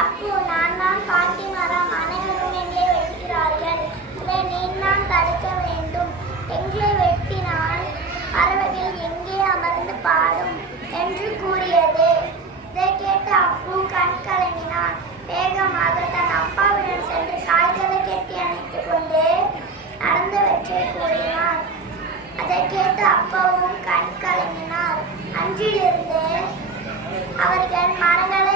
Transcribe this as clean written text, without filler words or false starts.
அப்பு, நான் தான் பாட்டி மரம். அனைவரும் எங்கே வெட்டுகிறார்கள்? இதை நீ தான் தடுக்க வேண்டும். எங்களை வெட்டினால் பறவைகள் எங்கே அமர்ந்து பாடும் என்று கூறியது. இதை கேட்டு அப்பு கண் கலங்கினான். வேகமாக தன் அப்பாவிடம் சென்று காய்களை கெட்டி அணைத்துக் கொண்டு நடந்தவற்றை கூறினார். அதை கேட்டு அப்பாவும் கண் கலங்கினார். அன்றிலிருந்து அவர்கள் மரங்களை